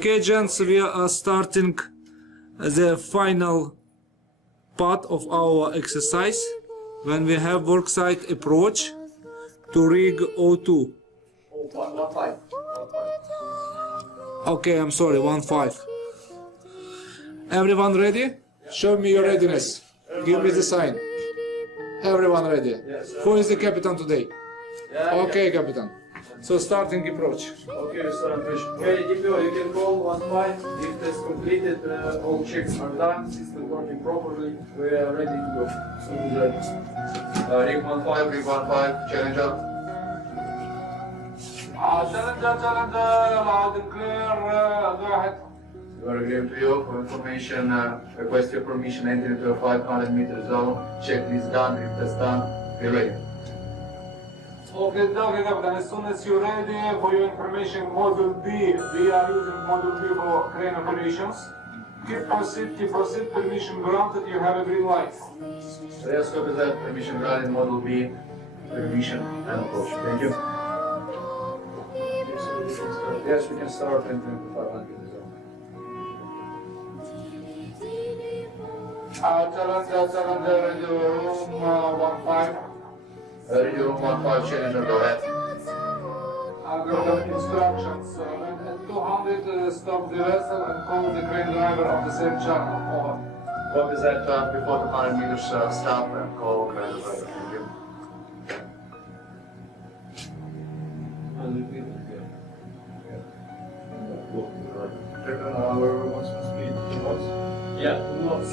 Okay, gents, we are starting the final part of our exercise when we have worksite approach to rig O2. Okay, I'm sorry, 1-5. Everyone ready? Show me your readiness. Give me the sign. Everyone ready? Who is the captain today? Okay, captain. So starting approach. Okay, start approach. Okay, DPO, you can call 1-5. If test completed, all checks are done, system working properly, we are ready to go. Rig 1-5, rig 1-5, challenger. Challenger, loud and clear, go ahead. You are agreeing to you for information, request your permission entry into a 500-meter zone. Checklist done, rig test done, be ready. Okay, Captain, as soon as you're ready, for your information, Module B, we are using Module B for crane operations. Keep proceed, permission granted, you have a green light. Yes, copy that, permission granted, model B, permission and approach. Thank you. Yes, we can start entering the 500 zone. Challenger, radio room 1-5. Radio room 1-5, challenger, go ahead. Instructions. When at 200, stop the vessel and call the crane driver on the same channel. Over. Copy that, before 200 meters, stop and call crane driver. Thank you. Yeah, 2 knots.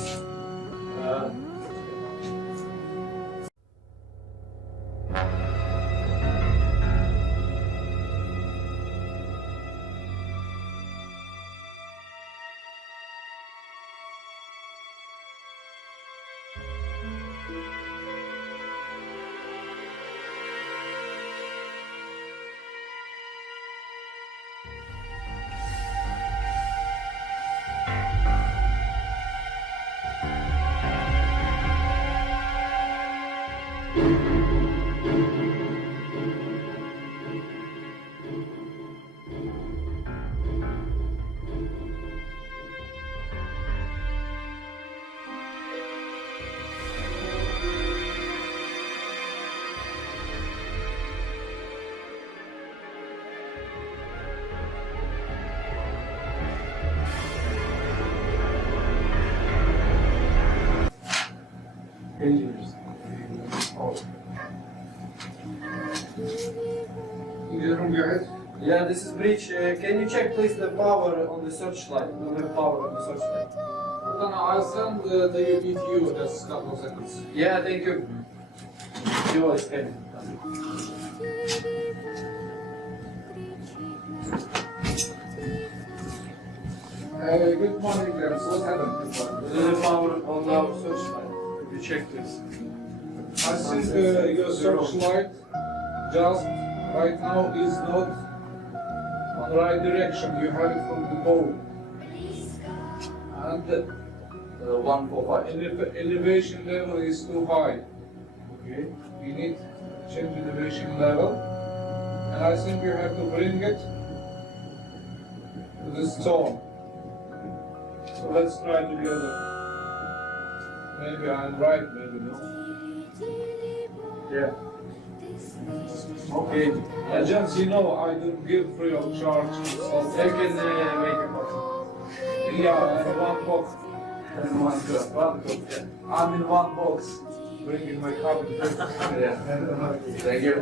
Engineers. Yeah, this is bridge. Can you check please the power on the searchlight? We don't have power on the searchlight. I'll send the DPO just a couple of seconds. Yeah, thank you. DPO is coming. Good morning, friends. What happened? We don't have power on our searchlight. Could you check please? I think your searchlight just right now is not on the right direction. You have it from the bow. And the 145. elevation level is too high. Okay. We need to change the elevation level. And I think you have to bring it to the stone. So let's try together. Maybe I'm right, maybe no. Yeah. Okay. Gents, you know I don't give free of charge. So I can make a box. yeah, and one box. And one cup. One cup, yeah. I'm in one box, bringing my cup and drink. Yeah. Thank you.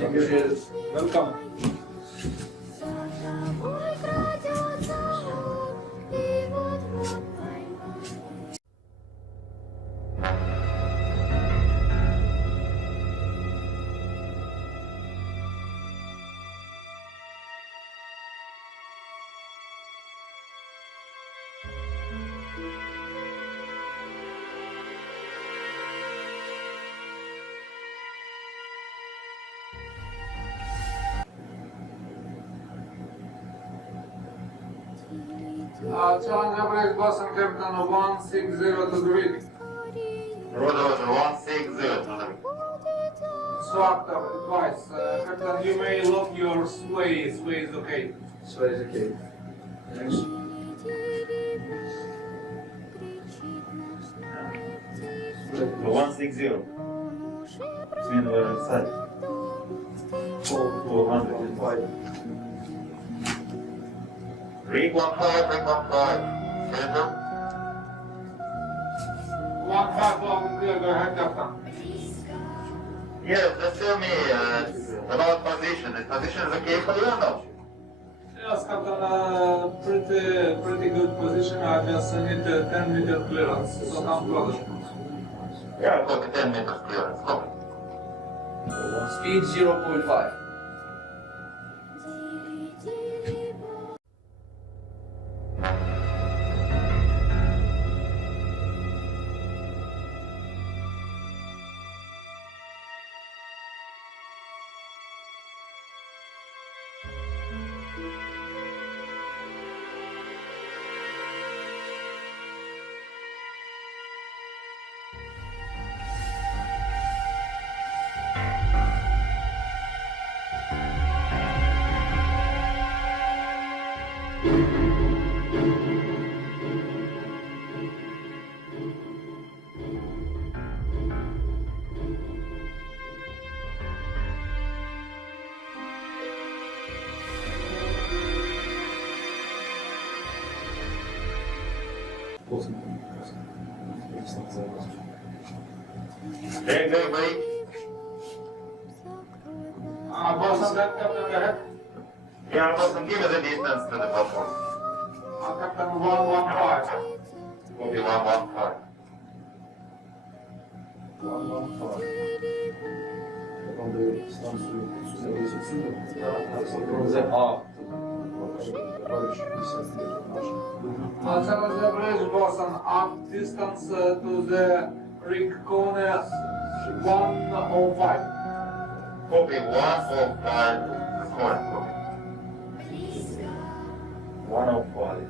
Appreciate it. Welcome. Challenger break Boston Captain 160 to the rig. Roger, 160. Swap advice. Captain, you may lock your sway. Sway is okay. So it's okay. Thanks. No, 160. Smith were inside. 405. Rig 15, rig 15. Center. 1-5 loud and clear, go ahead, Captain. Yes, just tell me about position. Is position is okay for you or no? Yes, Captain, pretty good position. I just need 10-meter clearance, so come closer. Yeah, copy 10 meters clearance. Copy. Speed 0.5. Hey, wait. Boss on that, Captain, go ahead. Yeah, Boston, give me the distance to the platform. Captain, 1-1-5. Copy 115. Challenge the bridge, boss, and up distance to the rig corner 105. Copy 145. Correct. Copy. 105.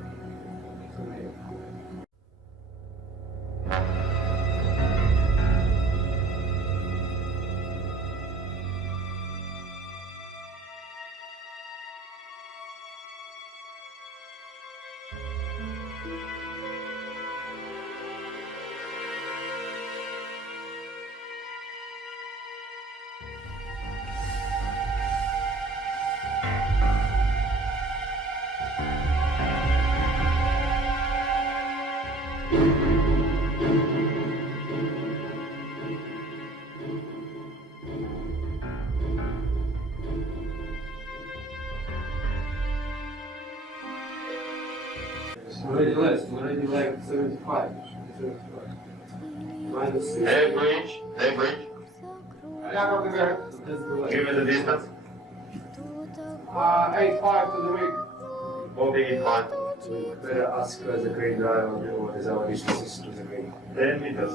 Already less, already like 75. Minus 6. Hey, bridge. Hey, bridge. Yeah, Captain, go ahead. That's the way. Give me the distance. 8-5 to the rig. Copy 85. Better ask the crane driver what is our distances to the crane. 10 meters.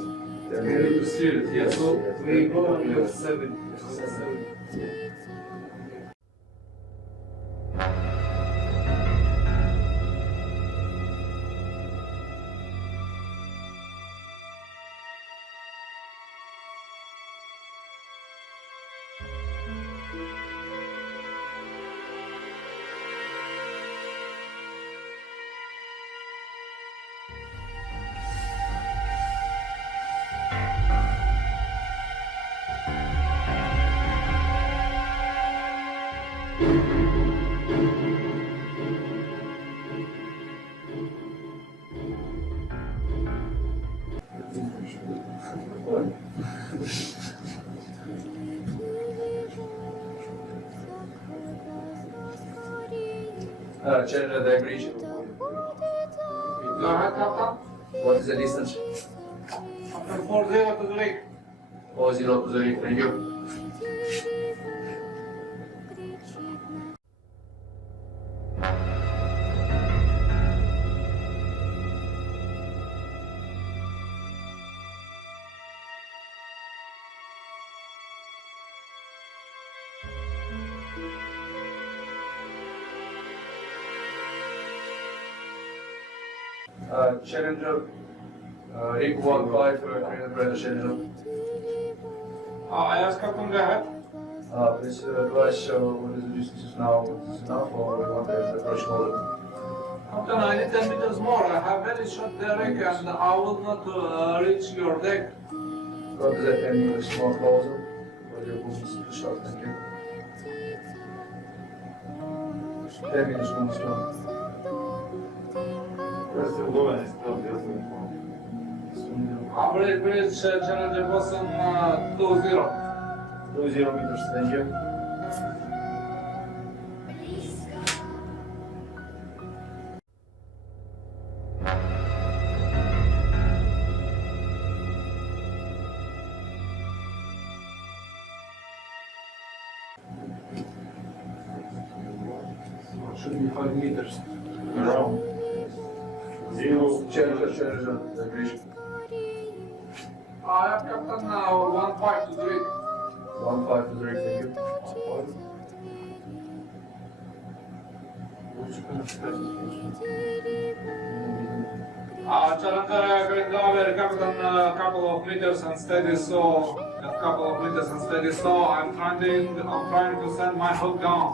Maybe to steer it, yeah. So we go on with 7. Change the aggregation. Go ahead, Captain. What is the distance? Captain, 4-0 to the rig. 40 to the rig. Thank you. Challenger, rig 15, crane operator Challenger. Yes, Captain, go ahead. Please advise what is the distance now, what is enough, or we want the approach model. Captain, I need 10 meters more. I have very short derrick and I will not reach your deck. Copy that, 10 meters more closer. But your boom is too short, thank you. 10 meters boom is gone. Просто удобно, если там делать. Average bridge, Challenger Boston 2-0. 2-0 meters, thank you. Should be 5 meters. Around. Zero. Challenger, the bridge. I have Captain 1-5 to the rig. 1-5 to the rig, thank you. Challenger going over, Captain a couple of meters and steady, so I'm trying to send my hook down.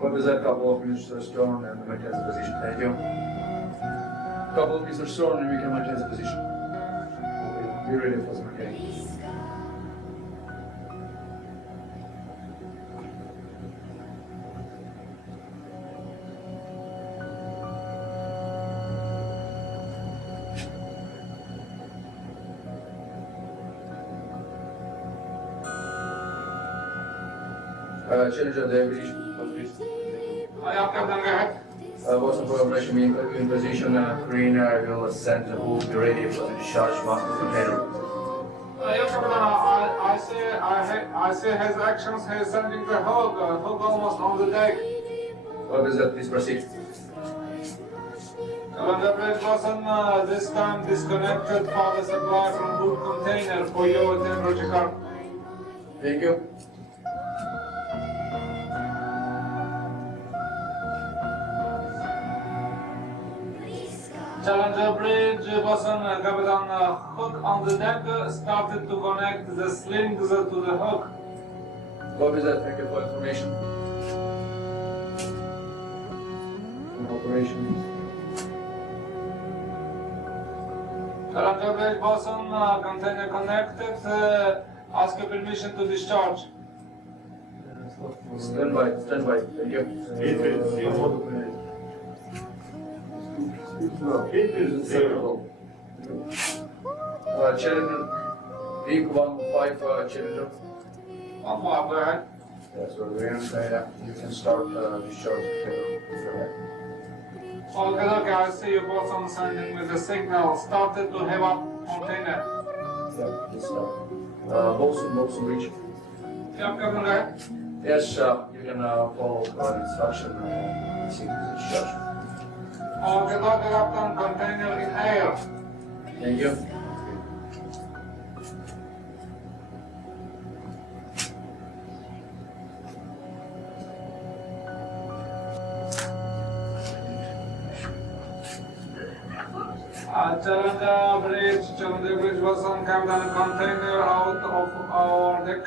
Copy that, couple of meters astern and maintain the position, thank you. Couple of meters astern and we can maintain the position. Okay, be ready for the mechanic. Challenger, the bridge. I have Captain, go ahead. Boston for operation in position, Green will send the hook, be ready for the discharge master container. Yeah, Captain, I see his actions, he's sending the hook almost on the deck. What is that? Please proceed. Challenger Bridge Boston, this time disconnected power supply from hook container for your temperature card. Thank you. Challenger Bridge Boston, Captain, hook on the deck started to connect the slings to the hook. What is that? Thank you for information. Operation. Challenger Bridge Boston, container connected, ask your permission to discharge. Stand by, thank you. Zero. Challenger, Big 1-5 Challenger. 1-5, go ahead. Yes, we're in there. You can start discharge. Okay, I see you Boston sending me the signal. Started to have up container. Yeah, please start. Bosun reach. Yep, Captain, go ahead. Yes, you can follow instruction and see the discharge. Okay, Captain, container in air. Thank you. Challenger Bridge Boston, Captain, container out of our deck.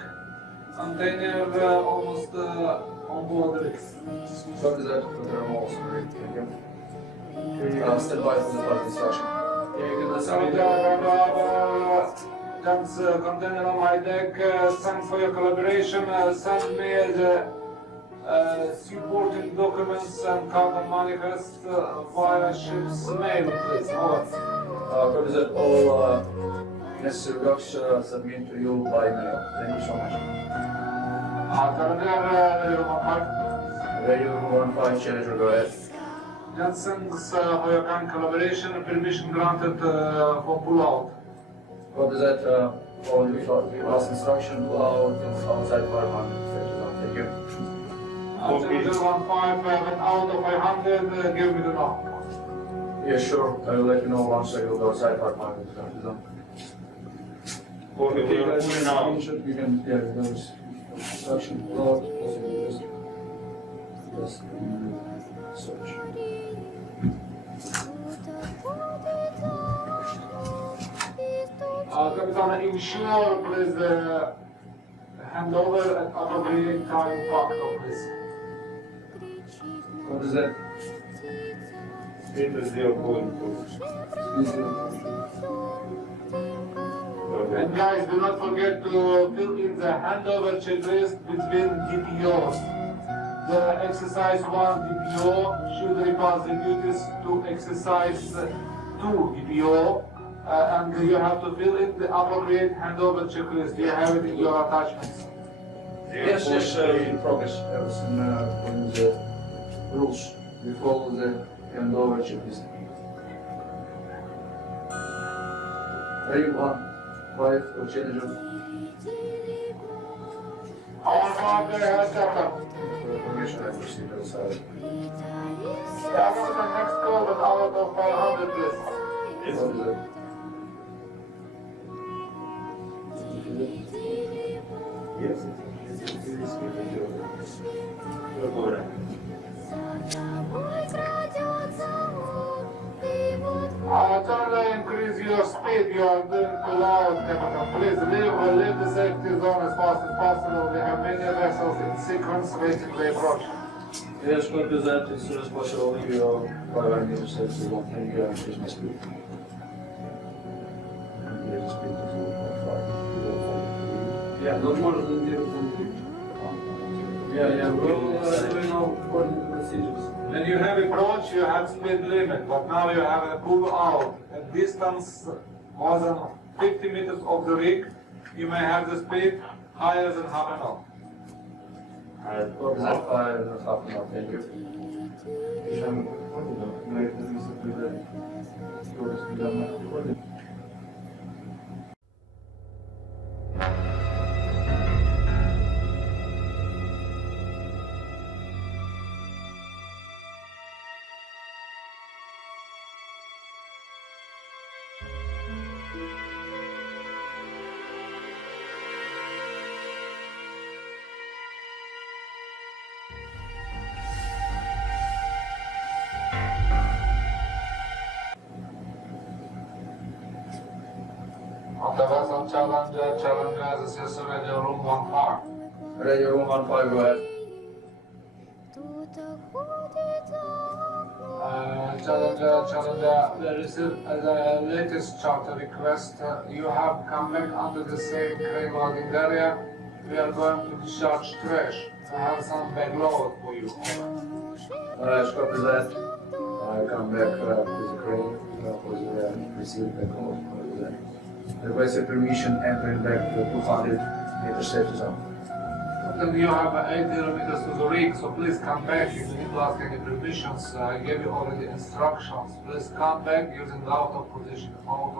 Container almost on board the rig. What is that? Container also great. Thank you. Stand by for the flight instruction. That's container on my deck. Thanks for your collaboration. Send me the supporting documents and carbon manifest via ship's mail, please. Over. Copy that. All necessary docs submit to you by mail. Thank you so much. Radio 1-5 Challenger, go ahead. Thanks for your kind collaboration. Permission granted for pull-out. What is that? Following the last instruction, pull out outside 500. Thank you. Challenger 1-5, when out of 500, give me the knock. Yeah, sure. I will let you know once I will go outside 500. Okay, we are moving now. You can, yeah, there's instruction, pull out, also do this. Yes, search. Captain, ensure please hand over at appropriate time factor, please. What is that? Speed is 0.2. And guys, do not forget to fill in the handover checklist between DPOs. The exercise 1 DPO should repass the duties to exercise 2 DPO, and you have to fill in the appropriate handover checklist. You have it in your attachments. Yes, in progress. Everything according to the rules. We follow the handover checklist. Ready, 1, 5, or challenger. Information I received outside. Yeah, what is the next call with out of 500 list? What is it? Yes. Добре. Try to increase your speed. You are doing too loud, Captain. Please leave the safety zone as fast as possible. We have many vessels in sequence waiting the approach. Yes, going to do that as soon as possible. Leave your 500 meters to 1 and you increase my speed. Increase the speed to 0.5. Yeah, not more than 0.2. Yeah, we'll doing all according to procedures. When you have approach, you have speed limit, but now you have a pull out. At distance more than 50 meters of the rig, you may have the speed higher than half an knot. What is that 5.5 knot? Thank you. On the vessel Challenger, this is radio room 15. Radio room 15, go ahead. Challenger, we received the latest charter request. You have come back under the same crane loading area. We are going to discharge trash. I have some backload for you. Alright, copy that. I come back with the crane. For the received back home. Requested permission entering back to 200 meter safety zone. Then you have 8 kilometers to the rig, so please come back. If you need to ask any permissions, I gave you already instructions. Please come back using the auto position. Copy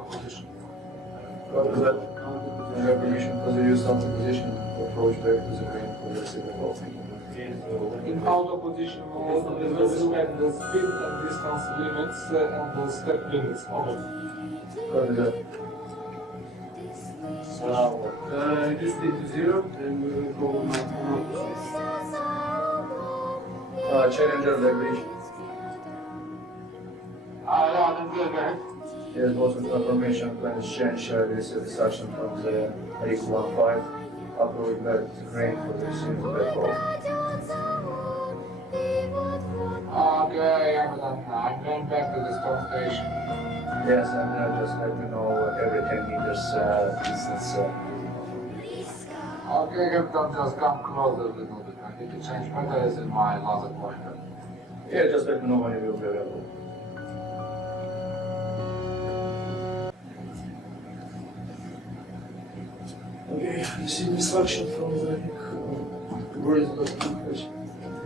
that. I have permission to use auto position to approach back to the crane for the received call. In auto position mode, we will respect the speed and distance limits and the step limits. Over. Copy that. This speed to 0, and we will go on Challenger leverage. Yeah, then go ahead. Here's also confirmation plan exchange receive instruction from the rig 15 approach back to the crane for the received back call. Okay, I'm done now. I'm going back to the storm station. Yes, and just let me know every 10 meters distance. Okay, Captain, just come closer a little bit. I need to change batteries in my laser pointer. Yeah, just let me know when it will be available. Okay, receive instruction from the where is the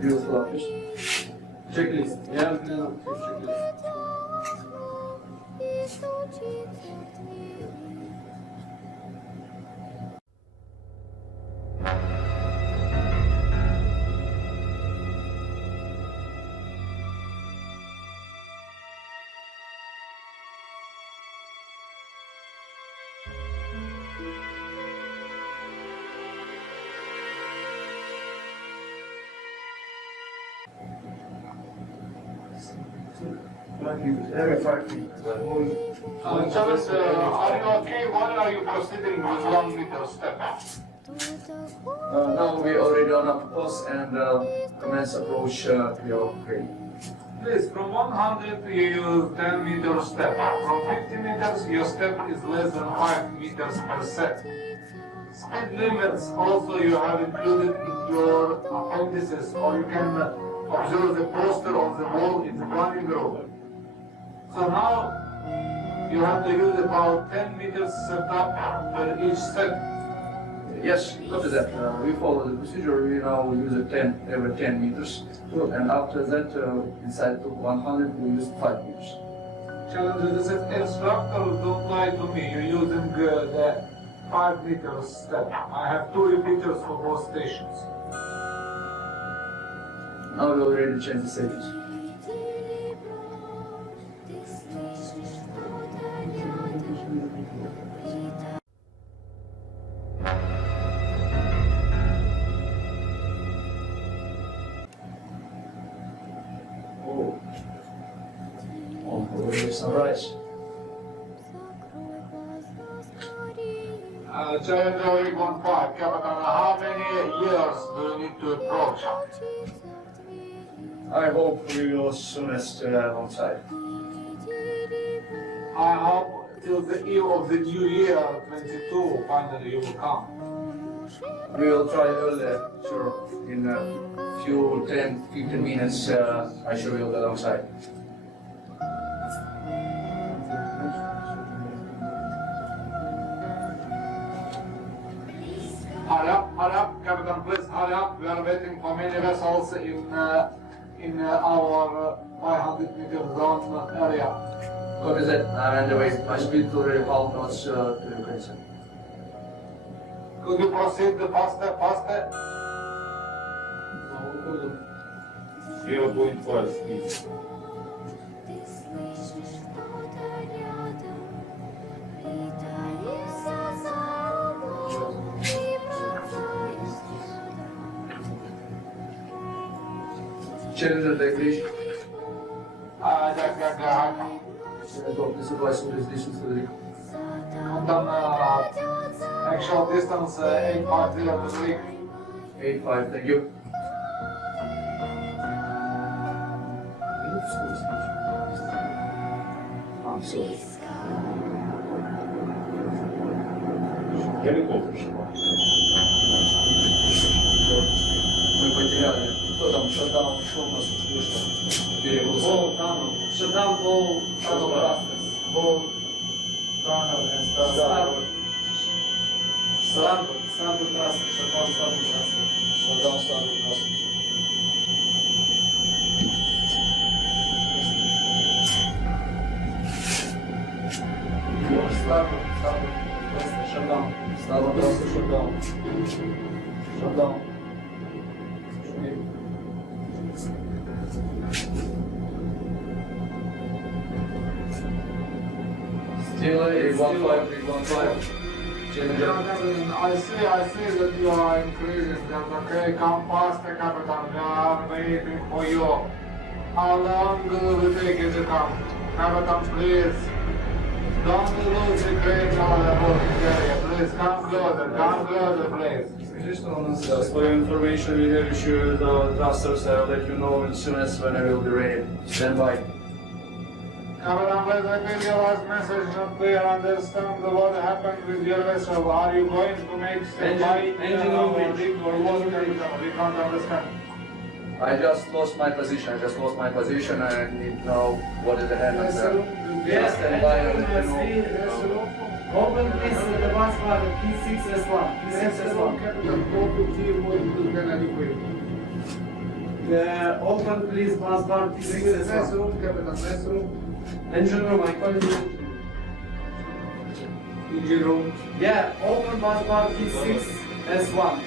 beautiful office. checklist. Yeah, checklist. Every 5 feet. Charles, are you okay? Why are you proceeding with 1 meter step? Now we already on up post and commence approach to your crane. Please, from 100 you use 10 meters step. From 50 meters your step is less than 5 meters per set. Speed limits also you have included in your appendices, or you can observe the poster on the wall in the planning room. So now you have to use about 10 meters setup per each step. Yes, copy that. We follow the procedure. We now use a 10 every 10 meters, and after that, inside to 100, we use 5 meters. Challenger, this is instructor, don't lie to me. You're using the 5 meters step. I have 2 repeaters for both stations. Now we already changed the settings. Oh, already sunrise. Challenger 815, Captain, how many years do you need to approach? I hope we will soonest alongside. I hope till the eve of the new year, 22, finally you will come. We will try earlier, sure. In a few 10-15 minutes, I sure will be alongside. Hurry up, Captain, please hurry up. We are waiting for many vessels in our 500 meter zone area. Copy that. I'm on the way. My speed already half knots to the crescent. Could you proceed faster? 0.5 speed. Challenger decoration. Jack. Adopt the supply source distance to the Captain, actual distance 850 to the rig. 85, thank you. Helikopter. Мы потеряли. Кто там? Шатдаун, что у нас вышло? Перегрузка. Ball tunnel. Shutdown ball tunnel thrusters. Ball tunnel and starboard. Starboard thruster. Shutdown starboard thruster. Шатдаун ставлю нас. Starboard thruster. Shutdown. Starboard thruster, shutdown. Shutdown. Still a 1-5. Challenger. I see that you are increasing. That's okay. Come faster, Captain. We are waiting for you. How long will it take you to come? Captain, please. Don't lose the crane on the working area. Please come closer, please. Just for your information, we have issued the thrusters. I will let you know as soon as when I will be ready. Stand by. Captain, let me realize message not clear. Understand what happened with your vessel. Are you going to make standby Engine room or rig or what, Captain? We can't understand. I just lost my position. And I need to know what is happening. Yes, Stand by and let you engine know. room. Open please the bus bar P6S1. P6S1. Open please bus bar P6S1. Engine room, I call it Engine room. Yeah, open bus bar P6S1.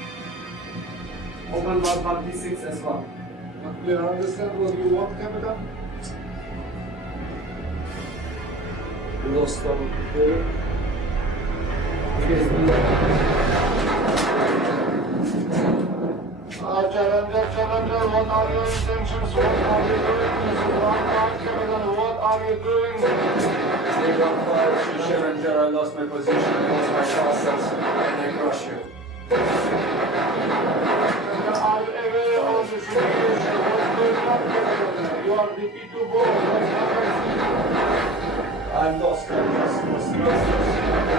Open bus bar P6S1. Do you understand what you want, Captain? We lost our control. Challenger, what are your intentions? What are you doing? This is one part, Captain. What are you doing? Stay 1-5, Challenger. I lost my position. I lost my thrusters, and I crush you. Are you aware of the situation? What's going on, Captain? You your DP2 board. What's happening? I'm lost. I'm just lost.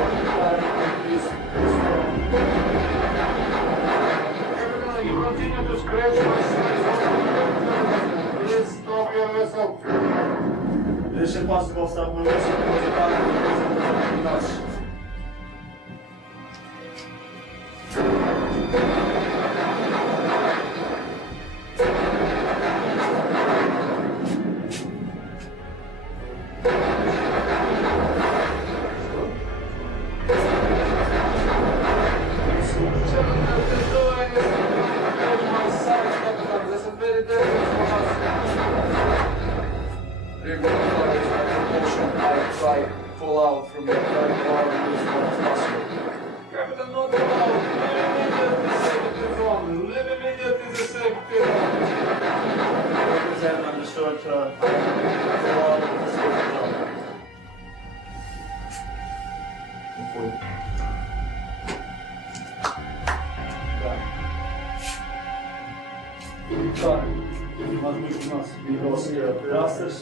Captain, you continue to scratch my slides. Please stop your vessel. Is it possible to stop moving? Because the power is nuts. This is very dangerous for us. I try pull out from your current power as much as possible. Captain, not allowed. Live immediately safety zone. Live immediately the safety zone. Represent understood. Pull out of the safety zone. Так, у нас відос є оператors.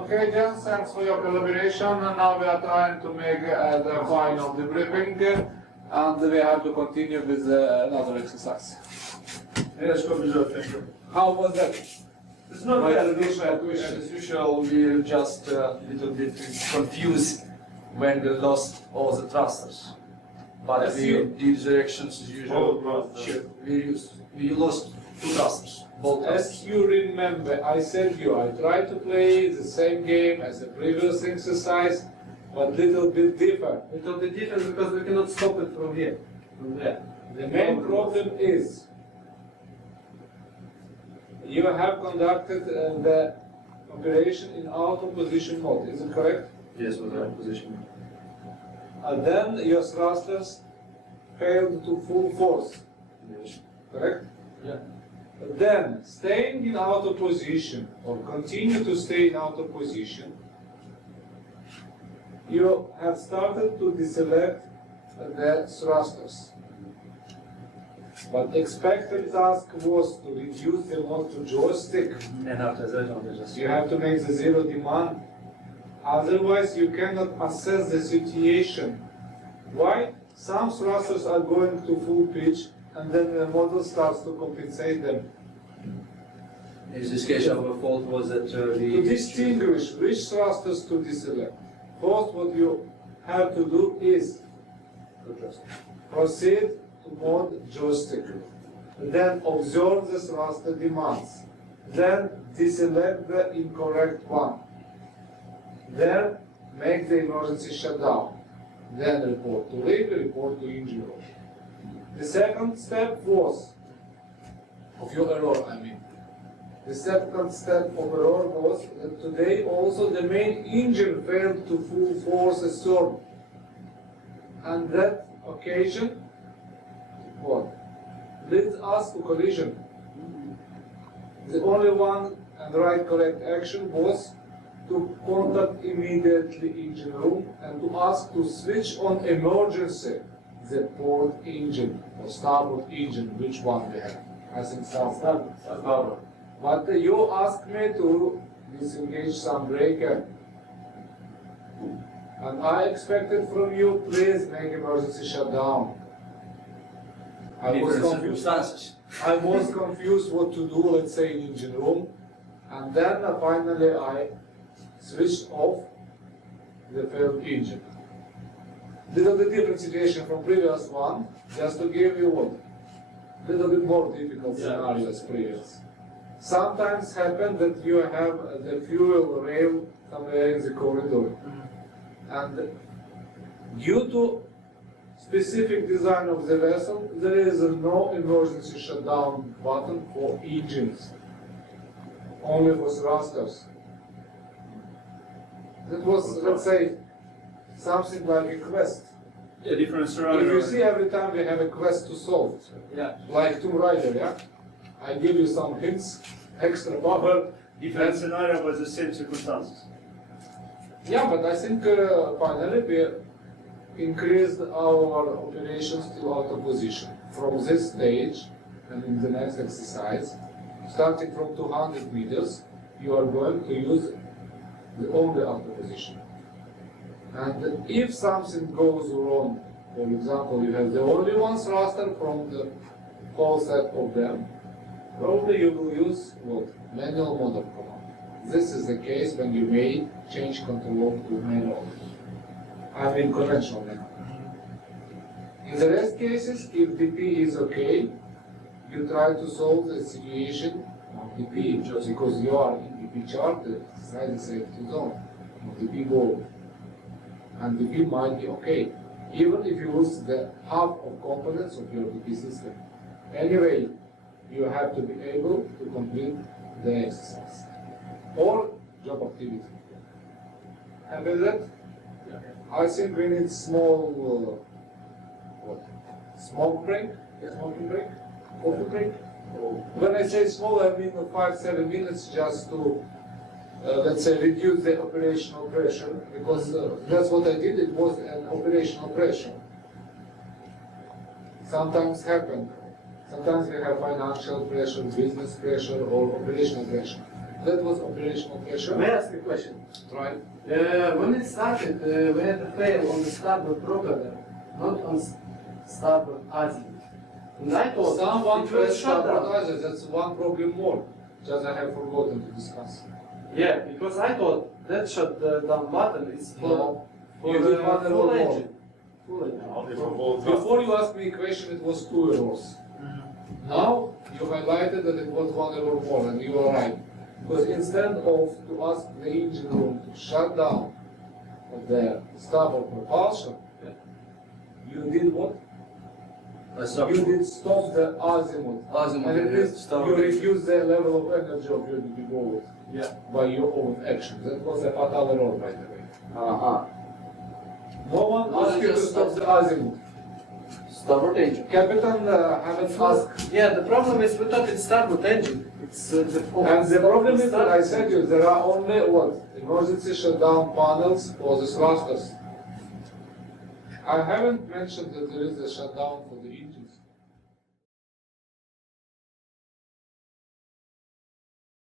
Okay, gents, thanks for your collaboration. And now we are trying to make the final debriefing, and we have to continue with another exercise. Yes, thank How was that? It's not My bad. additional question, as usual, we're just a little bit confused when we lost all the thrusters. But As we you- did directions as usual. All thrusters. We lost 2 thrusters, both As thrusters. you remember, I said you, I tried to play the same game as the previous exercise, but little bit different. Little bit different because we cannot stop it from here, from there. The main problem is you have conducted the operation in auto position mode, is it correct? Yes, with that position. And then your thrusters failed to full force, Yes. correct? Yeah. Then, staying in auto position or continue to stay in auto position, you have started to deselect the thrusters. But expected task was to reduce the mode to joystick. And after that, we just You have to make the zero demand. Otherwise, you cannot assess the situation. Why? Some thrusters are going to full pitch, and then the model starts to compensate them. In this case, our fault was that To we distinguish which thrusters to deselect, first what you have to do is proceed to mode joystick, then observe the thruster demands, then deselect the incorrect one, then make the emergency shutdown, then report to rig, report to engine room. The second step was, of your error I mean, the second step of error was that today also the main engine failed to full force a storm. And that occasion, what? Leads us to collision. The only one and right correct action was to contact immediately engine room and to ask to switch on emergency the port engine or starboard engine, which one we have. I think starboard. But you asked me to disengage some breaker. And I expected from you, please make emergency shutdown. I was confused. I was confused what to do, let's say, in engine room. And then finally I switched off the failed engine. Little bit different situation from previous one, just to give you what? Little bit more difficult scenario as previous. Sometimes happen that you have the fuel rail somewhere in the corridor. And due to specific design of the vessel, there is no emergency shutdown button for engines, only for thrusters. That was, let's say, something like a quest. a different If scenario. you see every time we have a quest to solve, Yeah. like Tomb Raider, yeah? I give you some hints, extra power. Different scenario, but the same circumstances. Yeah, but I think finally we increased our operations to auto position. From this stage, and in the next exercise, starting from 200 meters, you are going to use the only auto position. And if something goes wrong, for example, you have the only one thruster from the whole set of them, probably you will use what? Manual motor command. This is the case when you may change control to manual. I mean conventional manual. In the rest cases, if DP is okay, you try to solve the situation on DP, just because you are in DP chart, inside the safety zone, on DP goal. And DP might be okay, even if you lose the half of components of your DP system. Anyway, you have to be able to complete the exercise or job activity. And with that, I think we need small, smoke break, smoking break, coffee break. When I say small, I mean 5-7 minutes just to, let's say, reduce the operational pressure, because that's what I did, it was an operational pressure. Sometimes happen. Sometimes we have financial pressure, business pressure, or operational pressure. That was operational pressure. May I ask a question? Right. When it started, we had a fail on the starboard propeller, not on starboard azimuth. And I thought Someone it will pressed shut down. sabotage, that's one problem more. Just I have forgotten to discuss. Yeah, because I thought that shutdown button is No. for You did one full error more. engine. Full engine. Only for both trucks. Before you asked me a question, it was 2 errors. Now you highlighted that it was 1 error more, and you are right. Because instead of to ask the engine room to shut down the starboard propulsion, you did what? You did stop the azimuth. And it is, you reduce the level of energy of your DP boat by your own action. That was a fatal error, by the way. No one No, asked you to just stop the azimuth. Starboard engine. Captain haven't asked. Yeah, the problem is we thought it's starboard engine. It's the And the problem is that I said you, there are only what? Emergency shutdown panels for the thrusters. I haven't mentioned that there is a shutdown for the engine.